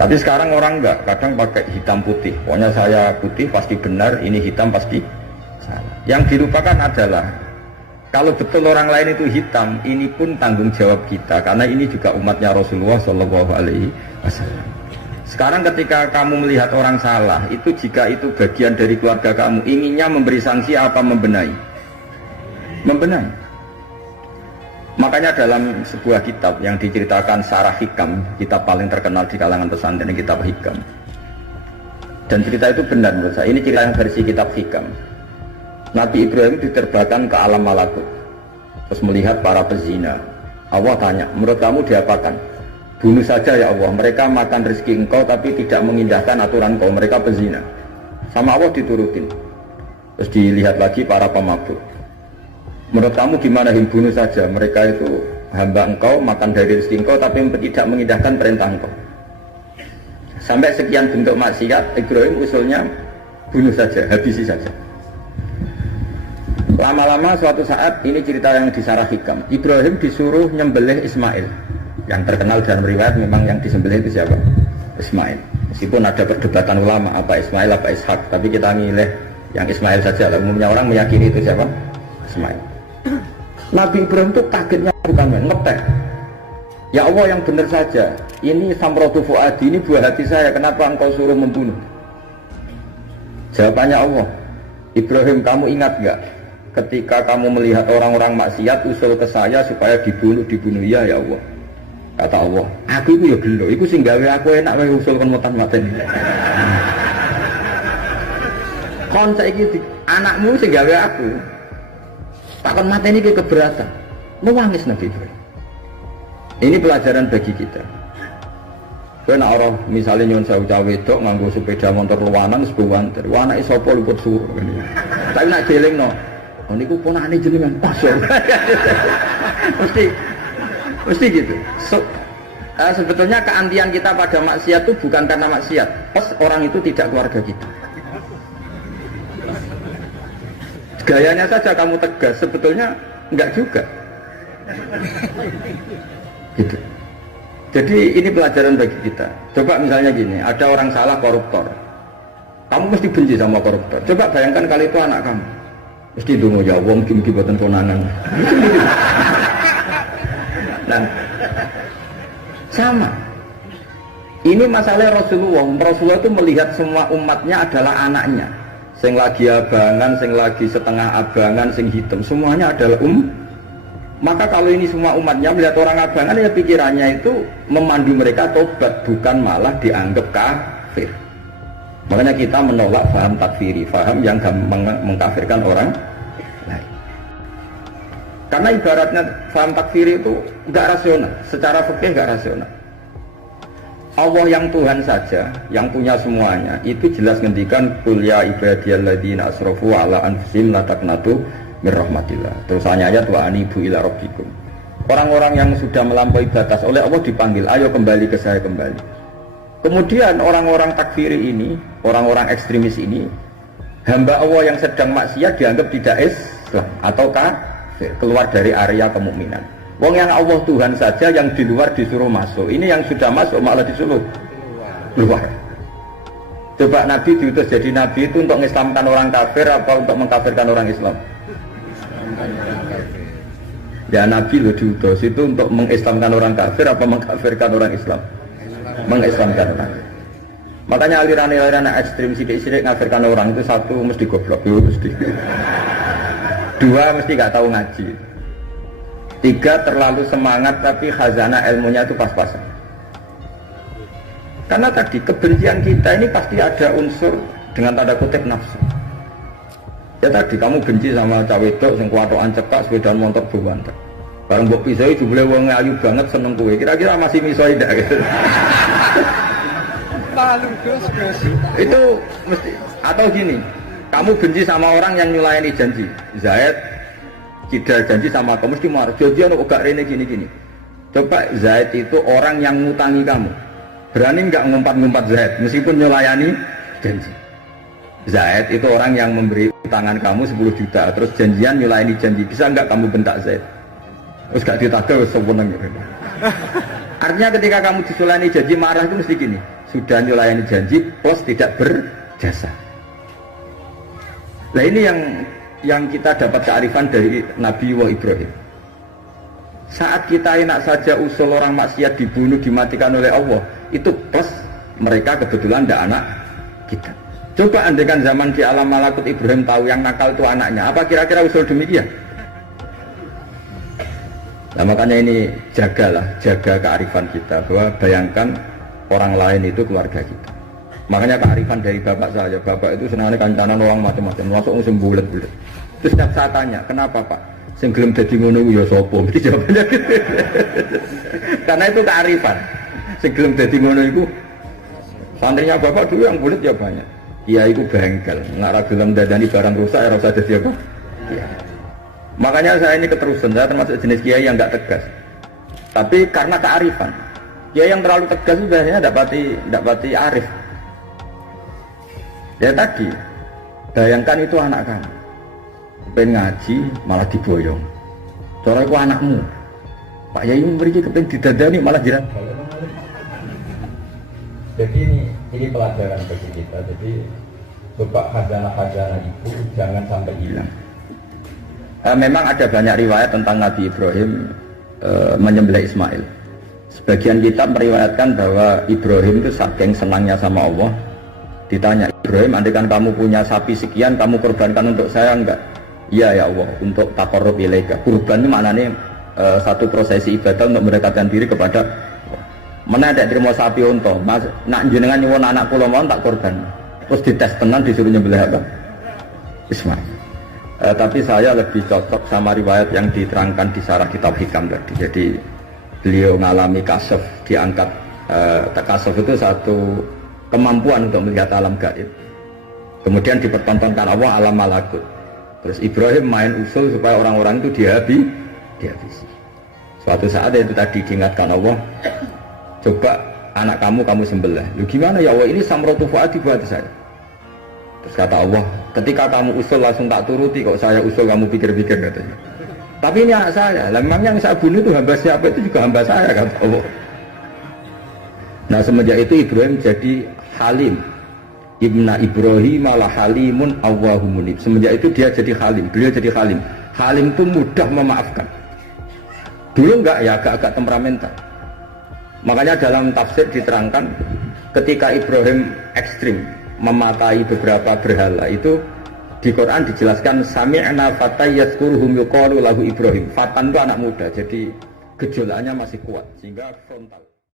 Tapi sekarang orang enggak, kadang pakai hitam putih. Pokoknya saya putih pasti benar, ini hitam pasti salah. Yang dilupakan adalah kalau betul orang lain itu hitam, ini pun tanggung jawab kita, karena ini juga umatnya Rasulullah Shallallahu Alaihi Wasallam. Sekarang ketika kamu melihat orang salah, itu jika itu bagian dari keluarga kamu, inginnya memberi sanksi apa membenahi? Membenahi. Makanya dalam sebuah kitab yang diceritakan Sarah Hikam, kitab paling terkenal di kalangan pesantren, kitab Hikam. Dan cerita itu benar menurut saya. Ini cerita yang versi kitab Hikam. Nabi Ibrahim diterbangkan ke alam malakut, terus melihat para pezina. Allah tanya, menurut kamu diapakan? Bunuh saja ya Allah, mereka makan rezeki engkau tapi tidak mengindahkan aturan engkau, mereka pezina. Sama Allah diturutin. Terus dilihat lagi para pemabuk. Menurut kamu gimana, bunuh saja, mereka itu hamba engkau, makan dari rezeki engkau tapi tidak mengindahkan perintah engkau. Sampai sekian bentuk maksiat, Ibrahim usulnya bunuh saja, habisi saja. Lama-lama suatu saat, ini cerita yang di Sarah Hikam, Ibrahim disuruh nyembelih Ismail. Yang terkenal dalam riwayat memang yang disembelih itu siapa? Ismail. Meskipun ada perdebatan ulama apa Ismail apa Ishak, tapi kita milih yang Ismail saja. Umumnya orang meyakini itu siapa? Ismail. Nabi Ibrahim itu kagetnya bukan main, ngetek. Ya Allah yang benar saja, ini samratu fuadi, ini buah hati saya, kenapa engkau suruh membunuh? Jawabannya Allah, Ibrahim kamu ingat gak ketika kamu melihat orang-orang maksiat usul ke saya supaya dibunuh ya ya Allah. Kata Allah, aku itu ya gelo, itu sing gawe aku enak wae usul kon mutan mateni. Kon saiki anakmu sing gawe aku. Takon mateni iki keberatan. Nangis Nabi Ibrahim. Ini pelajaran bagi kita. Kowe nek ora misale nyuwun sewu cah wedok nganggo sepeda motor luwanan sebuwanter. Anake sapa luput suruh ngene. Tapi nek dielingno, oh niku ponakane jenengan pas ya. Mesti gitu. Sebetulnya keantian kita pada maksiat itu bukan karena maksiat. Pas orang itu tidak keluarga kita. Gayanya saja kamu tegas, sebetulnya enggak juga. Gitu. Jadi ini pelajaran bagi kita. Coba misalnya gini, ada orang salah koruptor. Kamu mesti benci sama koruptor. Coba bayangkan kali itu anak kamu. Mesti dungo ya wong kim-kim boten konangan. Nah, sama. Ini masalah Rasulullah itu melihat semua umatnya adalah anaknya. Sing lagi abangan, sing lagi setengah abangan, sing hitam, semuanya adalah Maka kalau ini semua umatnya melihat orang abangan, ya pikirannya itu memandu mereka tobat, bukan malah dianggap kafir. Makanya kita menolak faham takfiri, faham yang mengkafirkan orang lain. Karena ibaratnya faham takfiri itu enggak rasional, secara fikih enggak rasional. Allah yang Tuhan saja, yang punya semuanya, itu jelas ngendikan qul ya ibadiyalladzina asrafu ala anfusihim la taqnatu mir rahmatillah. Terus ayat wa anibu ila rabbikum. Orang-orang yang sudah melampaui batas oleh Allah dipanggil, ayo kembali ke saya kembali. Kemudian orang-orang takfiri ini, orang-orang ekstremis ini, hamba Allah yang sedang maksiat dianggap tidak Islam atau kafir, keluar dari area kemukminan. Wong yang Allah Tuhan saja yang di luar disuruh masuk. Ini yang sudah masuk malah disuruh keluar. Coba Nabi diutus jadi Nabi itu untuk mengislamkan orang kafir apa untuk mengkafirkan orang Islam? Ya Nabi lo diutus itu untuk mengislamkan orang kafir apa mengkafirkan orang Islam? Mengislamkan orang. Makanya aliran-aliran ekstrim sidik-sidik ngafirkan orang itu satu mesti goblok, mesti. Dua mesti gak tahu ngaji. Tiga terlalu semangat tapi khazanah ilmunya itu pas-pasan. Karena tadi kebencian kita ini pasti ada unsur dengan tanda kutip nafsu. Ya tadi kamu benci sama cawe wedok sing kuwatokan cekak sepeda motor buwanter. Bareng mbok pisoi jebule wong ayu banget seneng kowe. Kira-kira masih misoi ndak gitu. Itu mesti atau gini. Kamu benci sama orang yang nyulayani janji. Zaid tidak janji sama kamu mesti marah. Janjian kok gak rene gini-gini. Coba Zaid itu orang yang ngutangi kamu. Berani nggak ngumpat-ngumpat Zaid meskipun nyulayani janji. Zaid itu orang yang memberi utangan kamu 10 juta terus janjian nyulayani janji. Bisa nggak kamu bentak Zaid? Terus gak ditagih sewenang gitu. Artinya ketika kamu disulayani janji marah itu mesti gini. sudah melayani janji plus tidak berjasa. Nah ini yang kita dapat kearifan dari Nabi Ibrahim. Saat kita enak saja usul orang maksiat dibunuh, dimatikan oleh Allah, itu plus mereka kebetulan tidak anak kita. Coba andaikan zaman di alam malakut Ibrahim tahu yang nakal itu anaknya, apa kira-kira usul demikian? Nah makanya ini jaga kearifan kita, bahwa bayangkan orang lain itu keluarga kita. Makanya kearifan dari bapak itu senangnya kancanan orang macam-macam, masuk musim bulat-bulat. Terus setiap saat tanya, kenapa Pak? Sing gelem dadi ngono ya sapa? Mesti jawabannya gitu. Karena itu kearifan. Sing gelem dadi ngono iku santrinya bapak dulu yang bulat ya banyak. Iya iku bengkel, nggak ra gelem dadani barang rusak ya ora usah dadi apa? Iya. Makanya saya ini keterusan, saya termasuk jenis kiai yang nggak tegas. Tapi karena kearifan, kiai yang terlalu tegas itu biasanya tidak pati arif. Ya tadi, bayangkan itu anak kamu, pengen ngaji malah diboyong. Cara itu anakmu, Pak Yai memberi kepengen didadani malah jiran. Jadi ini pelajaran bagi kita. Jadi coba khazanah-khazanah itu jangan sampai hilang. Memang ada banyak riwayat tentang Nabi Ibrahim menyembelih Ismail. Sebagian kitab meriwayatkan bahwa Ibrahim itu saking senangnya sama Allah, ditanya, Ibrahim, andaikan kamu punya sapi sekian, kamu korbankan untuk saya enggak? Iya ya Allah, untuk taqarrub ilaika. Kurban ini maknanya satu prosesi ibadah untuk mendekatkan diri kepada Allah. Mana ada terima sapi unta, nak jenengan nyuwun anak kula mau tak korban. Terus dites tenan disuruh nyembelih apa? Ismail. Tapi saya lebih cocok sama riwayat yang diterangkan di Syarah Kitab Hikam tadi. Jadi beliau mengalami kasaf, diangkat kasaf itu satu kemampuan untuk melihat alam gaib. Kemudian dipertontonkan Allah alam malakut. Terus Ibrahim main usul supaya orang-orang itu dihabisi. Suatu saat itu tadi diingatkan Allah, coba anak kamu sembelih. Lu gimana ya Allah, ini samratu fuadi buat saya. Terus kata Allah, ketika kamu usul langsung tak turuti, kok saya usul kamu pikir-pikir katanya. Tapi ini anak saya, memang yang saya bunuh itu hamba siapa, itu juga hamba saya kata Allah. Nah semenjak itu Ibrahim jadi halim. Ibna Ibrahim ala halimun Allahumunib. Semenjak itu dia jadi halim, beliau jadi halim. Halim itu mudah memaafkan. Dulu enggak ya, agak temperamental. Makanya dalam tafsir diterangkan ketika Ibrahim ekstrim memakai beberapa berhala itu di Quran dijelaskan sami'na fatay yazkuruhum yuqalu lahu Ibrahim. Fatan itu anak muda, jadi gejolakannya masih kuat sehingga frontal.